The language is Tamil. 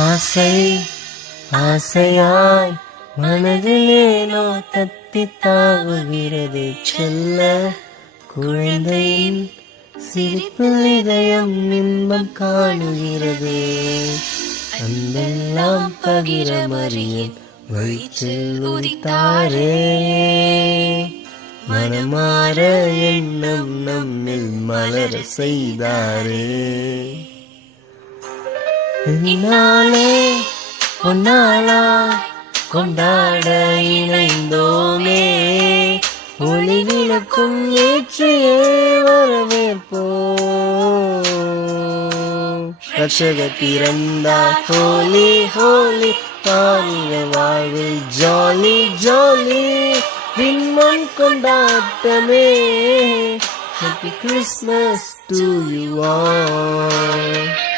ஆசை ஆசையாய் மனதிலேனோ தத்தி தாவுகிறது செல்ல குழந்தையின் சிரிப்பு இதயம் இன்பம் காணுகிறது. அன்பெல்லாம் பகிர மறியேன் வயிற்றில் உதித்தாரே, மனமாற எண்ணம் நம்மில் மலர செய்தாரே. இந்நாளே பொன்னாளா கொண்டாட இணைந்தோமே, ஒளி விளக்கும் ஏற்றியே வரவேற்போம். ரட்சகர் பிறந்தார் ஹோலி ஹோலி, பாரின வாழ்வில் ஜாலி ஜாலி, விண்மண் கொண்டாட்டமே. Happy Christmas to you all.